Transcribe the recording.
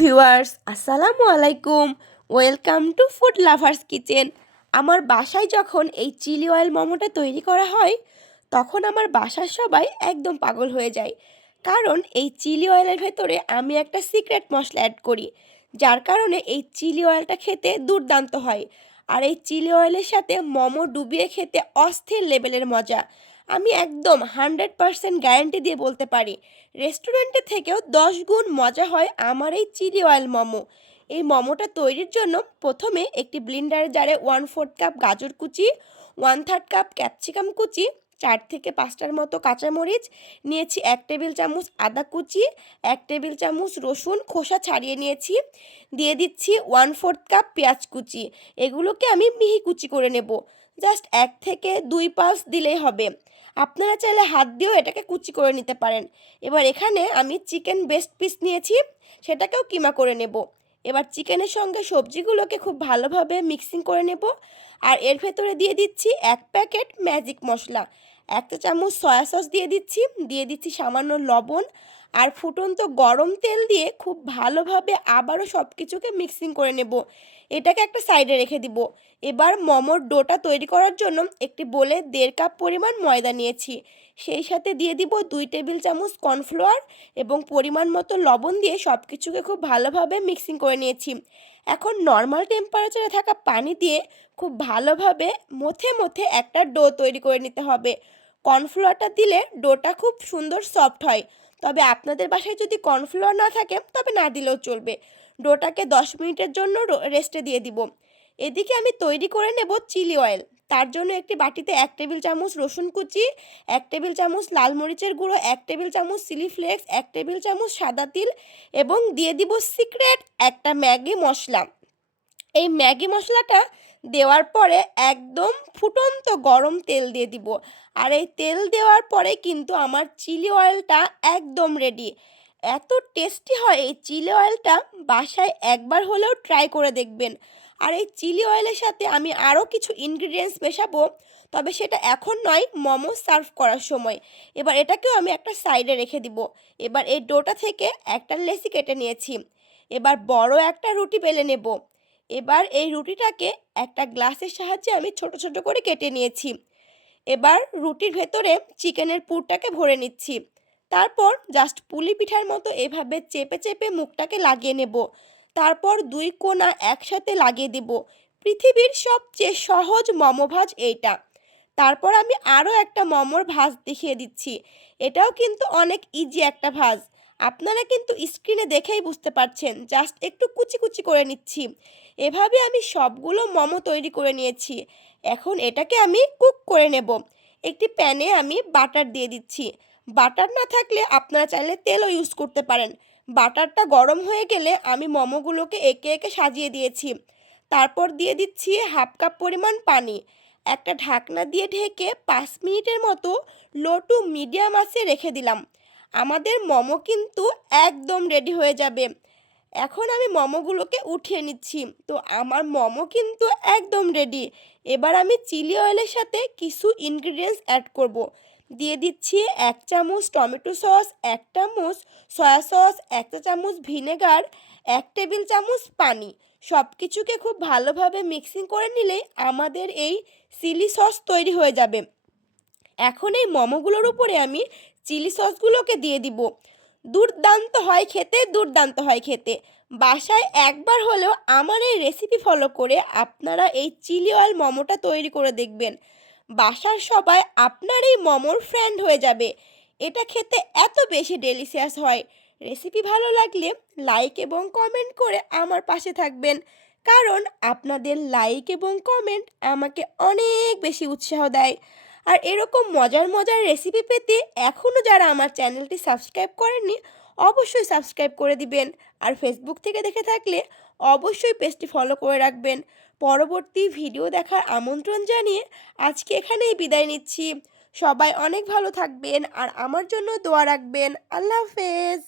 Viewers, আসসালামু আলাইকুম। Welcome to food lovers kitchen. আমার বাসায় যখন এই চিলি অয়েল মোমোটা তৈরি করা হয়, তখন আমার বাসার সবাই একদম পাগল হয়ে যায়। কারণ এই চিলি অয়েলের ভেতরে আমি একটা সিক্রেট মশলা অ্যাড করি, যার কারণে এই চিলি অয়েলটা খেতে দুর্দান্ত হয়। আর এই চিলি অয়েলের সাথে মোমো ডুবিয়ে খেতে অস্থির লেভেলের মজা। আমি একদম 100% গ্যারান্টি দিয়ে বলতে পারি, রেস্টুরেন্টের থেকেও 10 গুণ মজা হয় আমার এই চিলি অয়েল মোমো। এই মোমোটা তৈরির জন্য প্রথমে একটি ব্লেন্ডার জারে 1/4 কাপ গাজর কুচি, 1/3 কাপ ক্যাপসিকাম কুচি, 4 থেকে 5টার মতো কাঁচামরিচ নিয়েছি, 1 টেবিল চামচ আদা কুচি, 1 টেবিল চামচ রসুন খোসা ছাড়িয়ে নিয়েছি, দিয়ে দিচ্ছি 1/4 কাপ পেঁয়াজ কুচি। এগুলোকে আমি মিহি কুচি করে নেব। জাস্ট 1 থেকে 2 পালস দিলেই হবে। আপনারা চাইলে হাত দিয়েও এটাকে কুচি করে নিতে পারেন। এবার এখানে আমি চিকেন ব্রেস্ট পিস নিয়েছি, সেটাকেও কিমা করে নেব। এবার চিকেনের সঙ্গে সবজিগুলোকে খুব ভালোভাবে মিক্সিং করে নেব। আর এর ভেতরে দিয়ে দিচ্ছি 1 প্যাকেট ম্যাজিক মশলা, 1 চা চামচ সয়া সস দিয়ে দিচ্ছি সামান্য লবণ। আর ফুটন্ত গরম তেল দিয়ে খুব ভালোভাবে আবারও সব কিছুকে মিক্সিং করে নেব। এটাকে একটা সাইডে রেখে দিব। এবার মোমোর ডোটা তৈরি করার জন্য একটি বোলে 1.5 কাপ পরিমাণ ময়দা নিয়েছি, সেই সাথে দিয়ে দিব 2 টেবিল চামচ কর্নফ্লাওয়ার এবং পরিমাণ মতো লবণ দিয়ে সব কিছুকে খুব ভালোভাবে মিক্সিং করে নিয়েছি। এখন নর্মাল টেম্পারেচারে থাকা পানি দিয়ে খুব ভালোভাবে মথে মথে একটা ডো তৈরি করে নিতে হবে। কর্নফ্লাওয়ারটা দিলে ডোটা খুব সুন্দর সফট হয়, তবে আপনাদের বাসায় যদি কর্নফ্লাওয়ার না থাকে তবে না দিলেও চলবে। ডোটাকে 10 মিনিটের জন্য রেস্টে দিয়ে দিব। এদিকে আমি তৈরি করে নেব চিলি অয়েল। তার জন্য একটি বাটিতে 1 টেবিল চামচ রসুন কুচি, 1 টেবিল চামচ লাল মরিচের গুঁড়ো, 1 টেবিল চামচ চিলি ফ্লেক্স, 1 টেবিল চামচ সাদা তিল এবং দিয়ে দিব সিক্রেট একটা ম্যাগি মশলা। এই ম্যাগি মশলাটা দেওয়ার পরে একদম ফুটন্ত গরম তেল দিয়ে দিব। আর এই তেল দেওয়ার পরে কিন্তু আমার চিলি অয়েলটা একদম রেডি। এত টেস্টি হয় এই চিলি অয়েলটা, বাসায় একবার হলেও ট্রাই করে দেখবেন। আর এই চিলি অয়েলের সাথে আমি আরও কিছু ইনগ্রিডিয়েন্টস মেশাবো, তবে সেটা এখন নয়, মোমো সার্ভ করার সময়। এবার এটাকেও আমি একটা সাইডে রেখে দিব। এবার এই ডোটা থেকে একটা লেচি কেটে নিয়েছি। এবার বড় একটা রুটি বেলে নেব। এবার এই রুটিটাকে একটা গ্লাসের সাহায্যে আমি ছোট ছোট করে কেটে নিয়েছি। এবার রুটির ভেতরে চিকেনের পুরটাকে ভরে নিচ্ছি। তারপর জাস্ট পুলি পিঠার মতো এভাবে চেপে চেপে মুখটাকে লাগিয়ে নেব। তারপর 2 কোণা একসাথে লাগিয়ে দেব। পৃথিবীর সবচেয়ে সহজ মোমো ভাজ এইটা। তারপর আমি আরও একটা মোমোর ভাজ দেখিয়ে দিচ্ছি। এটাও কিন্তু অনেক ইজি একটা ভাজ। আপনারা কিন্তু স্ক্রিনে দেখেই বুঝতে পারছেন, জাস্ট একটু কুচি কুচি করে নিচ্ছি। এভাবে আমি সবগুলো মোমো তৈরি করে নিয়েছি। এখন এটাকে আমি কুক করে নেব। একটি প্যানে আমি বাটার দিয়ে দিচ্ছি। বাটার না থাকলে আপনারা চাইলে তেলও ইউজ করতে পারেন। বাটারটা গরম হয়ে গেলে আমি মোমোগুলোকে একে একে সাজিয়ে দিয়েছি। তারপর দিয়ে দিচ্ছি 1/2 কাপ পরিমাণ পানি। একটা ঢাকনা দিয়ে ঢেকে 5 মিনিটের মতো লো টু মিডিয়াম আঁচে রেখে দিলাম। আমাদের মোমো কিন্তু একদম রেডি হয়ে যাবে। এখন আমি মোমোগুলোকে উঠিয়ে নিচ্ছি। তো আমার মোমো কিন্তু একদম রেডি। এবার আমি চিলি অয়েলের সাথে কিছু ইনগ্রিডিয়েন্টস অ্যাড করব। দিয়ে দিচ্ছি 1 চামচ টমেটো সস, 1 চামচ সয়া সস, 1 চা চামচ ভিনেগার, 1 টেবিল চামচ পানি। সব কিছুকে খুব ভালোভাবে মিক্সিং করে নিলেই আমাদের এই চিলি সস তৈরি হয়ে যাবে। এখন এই মোমোগুলোর উপরে আমি চিলি সসগুলোকে দিয়ে দিব। দুর্দান্ত হয় খেতে, দুর্দান্ত হয় খেতে। বাসায় একবার হলেও আমার এই রেসিপি ফলো করে আপনারা এই চিলি অয়েল মোমোটা তৈরি করে দেখবেন। বাসার সবাই আপনার এই মোমোর ফ্রেন্ড হয়ে যাবে। এটা খেতে এত বেশি ডেলিশিয়াস হয়। রেসিপি ভালো লাগলে লাইক এবং কমেন্ট করে আমার পাশে থাকবেন, কারণ আপনাদের লাইক এবং কমেন্ট আমাকে অনেক বেশি উৎসাহ দেয়। আর এরকম মজার মজার রেসিপি পেতে এখনও যারা আমার চ্যানেলটি সাবস্ক্রাইব করেননি, অবশ্যই সাবস্ক্রাইব করে দিবেন। আর ফেসবুক থেকে দেখে থাকলে অবশ্যই পেজটি ফলো করে রাখবেন। পরবর্তী ভিডিও দেখার আমন্ত্রণ জানিয়ে আজকে এখানেই বিদায় নিচ্ছি। সবাই অনেক ভালো থাকবেন আর আমার জন্য দোয়া রাখবেন। আল্লাহ হাফেজ।